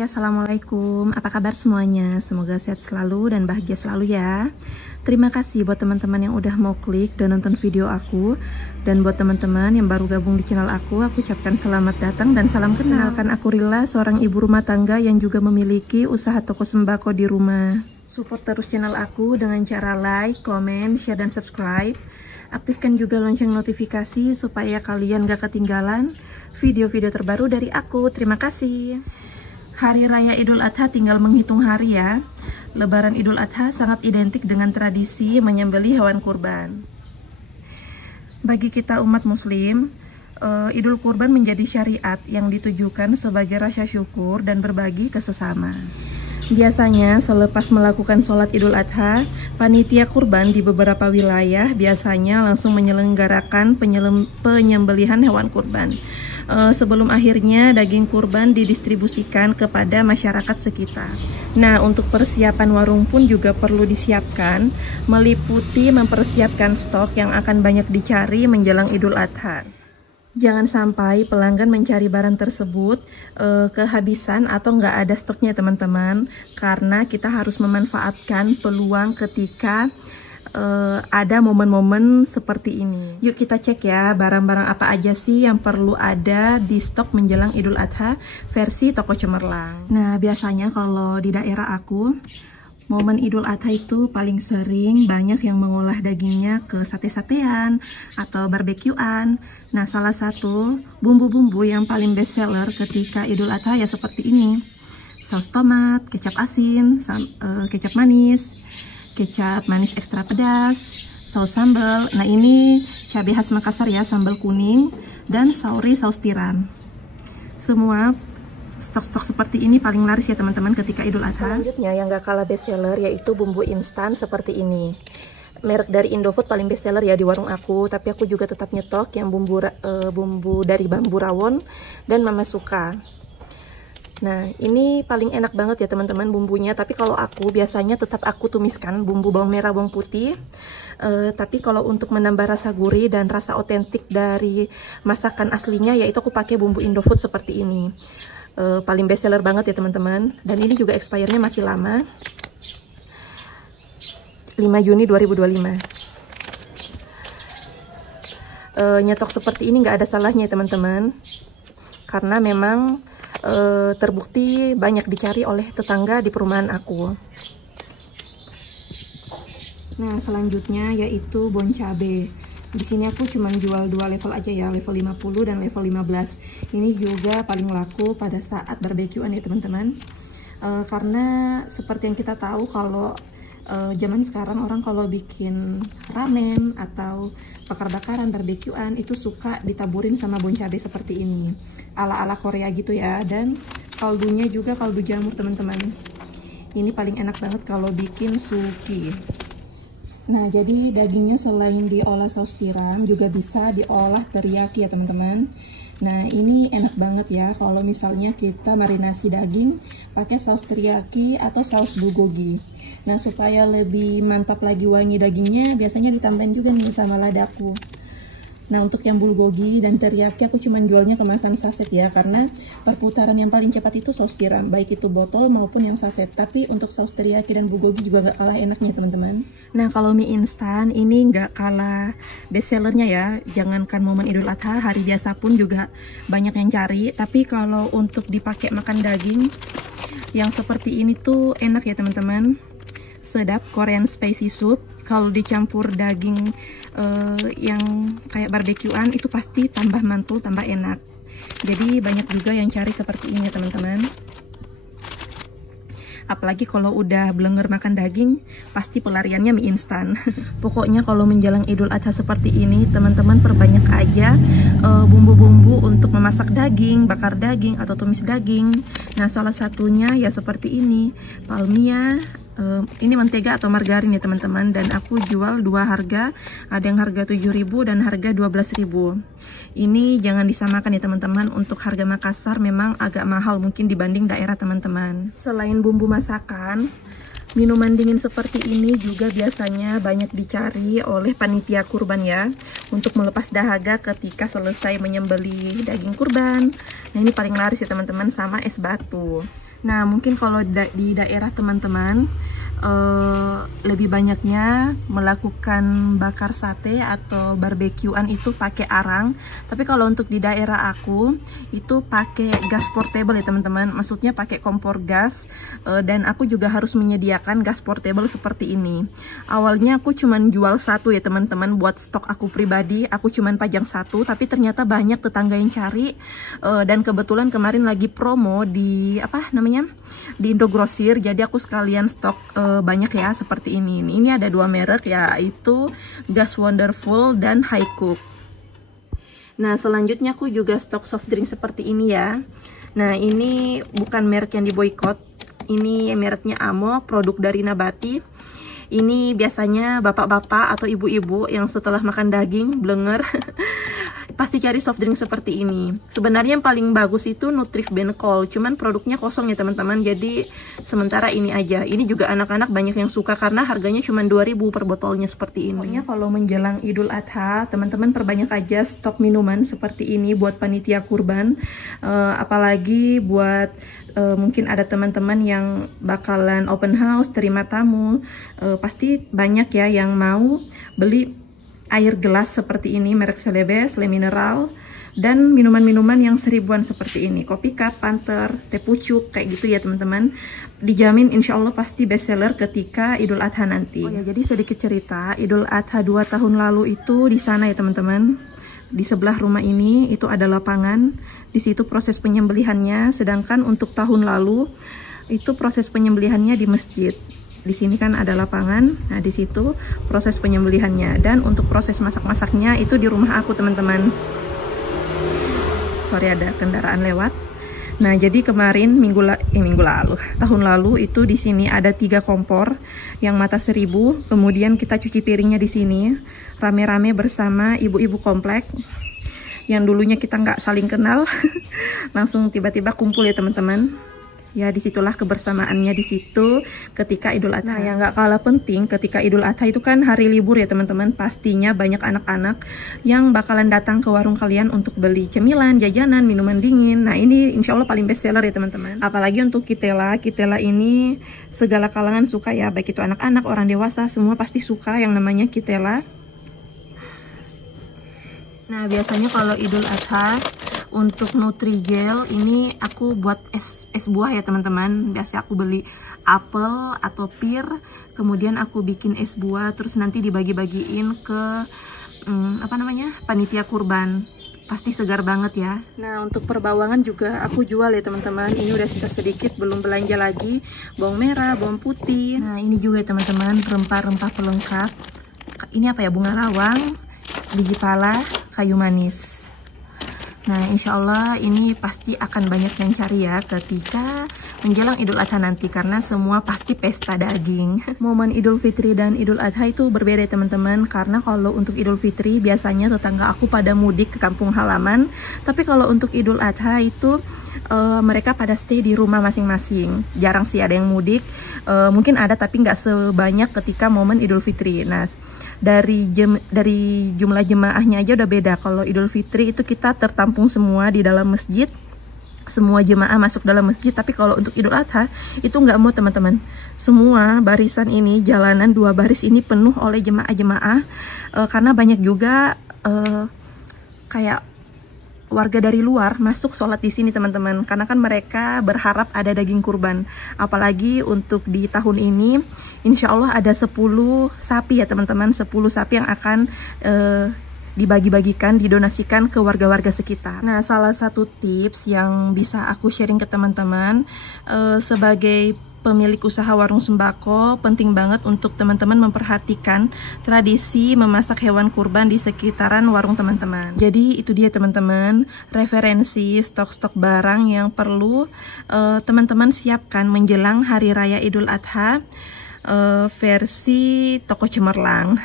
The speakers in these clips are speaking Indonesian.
Hai, assalamualaikum. Apa kabar semuanya? Semoga sehat selalu dan bahagia selalu ya. Terima kasih buat teman-teman yang udah mau klik dan nonton video aku. Dan buat teman-teman yang baru gabung di channel aku ucapkan selamat datang dan salam kenal. Kenalkan aku Rila, seorang ibu rumah tangga yang juga memiliki usaha toko sembako di rumah. Support terus channel aku dengan cara like, comment, share, dan subscribe. Aktifkan juga lonceng notifikasi supaya kalian gak ketinggalan video-video terbaru dari aku. Terima kasih. Hari Raya Idul Adha tinggal menghitung hari ya. Lebaran Idul Adha sangat identik dengan tradisi menyembelih hewan kurban. Bagi kita umat muslim, Idul Kurban menjadi syariat yang ditujukan sebagai rasa syukur dan berbagi ke sesama. Biasanya selepas melakukan sholat Idul Adha, panitia kurban di beberapa wilayah biasanya langsung menyelenggarakan penyembelihan hewan kurban. Sebelum akhirnya daging kurban didistribusikan kepada masyarakat sekitar. Nah, untuk persiapan warung pun juga perlu disiapkan, meliputi mempersiapkan stok yang akan banyak dicari menjelang Idul Adha. Jangan sampai pelanggan mencari barang tersebut kehabisan atau nggak ada stoknya teman-teman, karena kita harus memanfaatkan peluang ketika ada momen-momen seperti ini. Yuk kita cek ya barang-barang apa aja sih yang perlu ada di stok menjelang Idul Adha versi toko cemerlang. Nah, biasanya kalau di daerah aku momen Idul Adha itu paling sering banyak yang mengolah dagingnya ke sate-satean atau barbekyuan. Nah, salah satu bumbu-bumbu yang paling best seller ketika Idul Adha ya seperti ini. Saus tomat, kecap asin, kecap manis, kecap manis ekstra pedas, saus sambal. Nah, ini cabai khas Makassar ya, sambal kuning, dan sauri saus tiram. Semua stok-stok seperti ini paling laris ya teman-teman ketika Idul Adha. Selanjutnya yang gak kalah best seller yaitu bumbu instan seperti ini. Merek dari Indofood paling best seller ya di warung aku, tapi aku juga tetap nyetok yang bumbu dari bambu rawon dan Mama Suka. Nah, ini paling enak banget ya teman-teman bumbunya, tapi kalau aku biasanya tetap aku tumiskan bumbu bawang merah, bawang putih. Tapi kalau untuk menambah rasa gurih dan rasa otentik dari masakan aslinya, yaitu aku pakai bumbu Indofood seperti ini. Paling best seller banget ya teman-teman, dan ini juga expirednya masih lama, 5 Juni 2025. Nyetok seperti ini nggak ada salahnya ya teman-teman, karena memang terbukti banyak dicari oleh tetangga di perumahan aku. Nah, selanjutnya yaitu bon cabe. Di sini aku cuma jual 2 level aja ya, level 50 dan level 15. Ini juga paling laku pada saat barbekyuan ya teman-teman. Karena seperti yang kita tahu kalau zaman sekarang orang kalau bikin ramen atau bakar-bakaran barbekyuan itu suka ditaburin sama bon cabe seperti ini, ala-ala Korea gitu ya. Dan kaldunya juga kaldu jamur teman-teman. Ini paling enak banget kalau bikin suki. Nah, jadi dagingnya selain diolah saus tiram juga bisa diolah teriyaki ya teman-teman. Nah, ini enak banget ya kalau misalnya kita marinasi daging pakai saus teriyaki atau saus bulgogi. Nah, supaya lebih mantap lagi wangi dagingnya, biasanya ditambahin juga nih sama ladaku. Nah, untuk yang bulgogi dan teriyaki aku cuma jualnya kemasan saset ya, karena perputaran yang paling cepat itu saus tiram, baik itu botol maupun yang saset. Tapi untuk saus teriyaki dan bulgogi juga gak kalah enaknya teman-teman. Nah, kalau mie instan ini gak kalah best sellernya ya. Jangankan momen Idul Adha, hari biasa pun juga banyak yang cari. Tapi kalau untuk dipakai makan daging yang seperti ini tuh enak ya teman-teman. Sedap, Korean spicy soup. Kalau dicampur daging yang kayak barbekyuan itu pasti tambah mantul, tambah enak. Jadi banyak juga yang cari seperti ini ya teman-teman. Apalagi kalau udah blenger makan daging, pasti pelariannya mie instan. Pokoknya kalau menjelang Idul Adha seperti ini, teman-teman perbanyak aja bumbu-bumbu untuk memasak daging, bakar daging, atau tumis daging. Nah, salah satunya ya seperti ini, palmia. Ini mentega atau margarin ya teman-teman, dan aku jual 2 harga, ada yang harga 7.000 dan harga 12.000. Ini jangan disamakan ya teman-teman, untuk harga Makassar memang agak mahal mungkin dibanding daerah teman-teman. Selain bumbu masakan, minuman dingin seperti ini juga biasanya banyak dicari oleh panitia kurban ya, untuk melepas dahaga ketika selesai menyembelih daging kurban. Nah, ini paling laris ya teman-teman, sama es batu. Nah, mungkin kalau di daerah teman-teman lebih banyaknya melakukan bakar sate atau barbekyuan itu pakai arang. Tapi kalau untuk di daerah aku itu pakai gas portable ya teman-teman. Maksudnya pakai kompor gas, dan aku juga harus menyediakan gas portable seperti ini. Awalnya aku cuman jual satu ya teman-teman, buat stok aku pribadi. Aku cuman pajang satu, tapi ternyata banyak tetangga yang cari, dan kebetulan kemarin lagi promo di di Indogrosir, jadi aku sekalian stok banyak ya seperti ini. Ini ada dua merek, yaitu Gas Wonderful dan High Cook. Nah, selanjutnya aku juga stok soft drink seperti ini ya. Nah, ini bukan merek yang diboykot, ini mereknya Amo, produk dari nabati. Ini biasanya bapak-bapak atau ibu-ibu yang setelah makan daging blenger pasti cari soft drink seperti ini. Sebenarnya yang paling bagus itu Nutrif Benecol, cuman produknya kosong ya teman-teman, jadi sementara ini aja. Ini juga anak-anak banyak yang suka karena harganya cuma 2.000 per botolnya seperti ini. Pokoknya kalau menjelang Idul Adha, teman-teman perbanyak aja stok minuman seperti ini buat panitia kurban, apalagi buat mungkin ada teman-teman yang bakalan open house, terima tamu, pasti banyak ya yang mau beli air gelas seperti ini, merek Celebes, Le Mineral, dan minuman-minuman yang seribuan seperti ini, kopi cup, Panther, teh pucuk, kayak gitu ya teman-teman. Dijamin insya Allah pasti bestseller ketika Idul Adha nanti. Oh ya, jadi sedikit cerita, Idul Adha 2 tahun lalu itu di sana ya teman-teman, di sebelah rumah ini itu ada lapangan, di situ proses penyembelihannya, sedangkan untuk tahun lalu itu proses penyembelihannya di masjid. Di sini kan ada lapangan, nah di situ proses penyembelihannya, dan untuk proses masak-masaknya itu di rumah aku teman-teman. Sorry, ada kendaraan lewat. Nah, jadi kemarin tahun lalu itu di sini ada 3 kompor yang mata 1000, kemudian kita cuci piringnya di sini rame-rame bersama ibu-ibu komplek yang dulunya kita nggak saling kenal, langsung tiba-tiba kumpul ya teman-teman. Ya, disitulah kebersamaannya di situ ketika Idul Adha. Nah, yang nggak kalah penting ketika Idul Adha itu kan hari libur ya teman-teman. Pastinya banyak anak-anak yang bakalan datang ke warung kalian untuk beli cemilan, jajanan, minuman dingin. Nah, ini insya Allah paling best seller ya teman-teman. Apalagi untuk Kitela ini segala kalangan suka ya, baik itu anak-anak, orang dewasa, semua pasti suka yang namanya Kitela. Nah, biasanya kalau Idul Adha untuk Nutrijel ini aku buat es buah ya teman-teman. Biasanya aku beli apel atau pir, kemudian aku bikin es buah, terus nanti dibagi-bagiin ke panitia kurban. Pasti segar banget ya. Nah, untuk perbawangan juga aku jual ya teman-teman. Ini udah sisa sedikit, belum belanja lagi. Bawang merah, bawang putih. Nah, ini juga ya teman-teman, rempah-rempah pelengkap. Ini apa ya, bunga lawang, biji pala, kayu manis. Nah, insya Allah ini pasti akan banyak yang cari ya ketika menjelang Idul Adha nanti, karena semua pasti pesta daging. Momen Idul Fitri dan Idul Adha itu berbeda teman-teman, karena kalau untuk Idul Fitri biasanya tetangga aku pada mudik ke kampung halaman, tapi kalau untuk Idul Adha itu mereka pada stay di rumah masing-masing. Jarang sih ada yang mudik, mungkin ada tapi nggak sebanyak ketika momen Idul Fitri. Nah, dari jumlah jemaahnya aja udah beda. Kalau Idul Fitri itu kita tertampung semua di dalam masjid, semua jemaah masuk dalam masjid. Tapi kalau untuk Idul Adha itu nggak mau teman-teman. Semua barisan ini, jalanan 2 baris ini penuh oleh jemaah-jemaah, karena banyak juga kayak warga dari luar masuk sholat di sini teman-teman, karena kan mereka berharap ada daging kurban. Apalagi untuk di tahun ini insya Allah ada 10 sapi ya teman-teman, 10 sapi yang akan dibagi-bagikan, didonasikan ke warga-warga sekitar. Nah, salah satu tips yang bisa aku sharing ke teman-teman, sebagai pemilik usaha warung sembako, penting banget untuk teman-teman memperhatikan tradisi memasak hewan kurban di sekitaran warung teman-teman. Jadi itu dia teman-teman, referensi stok-stok barang yang perlu teman-teman siapkan menjelang Hari Raya Idul Adha, versi toko cemerlang.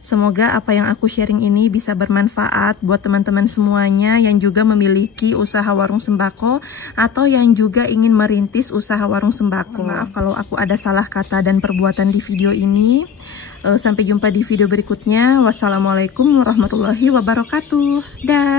Semoga apa yang aku sharing ini bisa bermanfaat buat teman-teman semuanya yang juga memiliki usaha warung sembako atau yang juga ingin merintis usaha warung sembako. Maaf kalau aku ada salah kata dan perbuatan di video ini. Sampai jumpa di video berikutnya. Wassalamualaikum warahmatullahi wabarakatuh. Dah.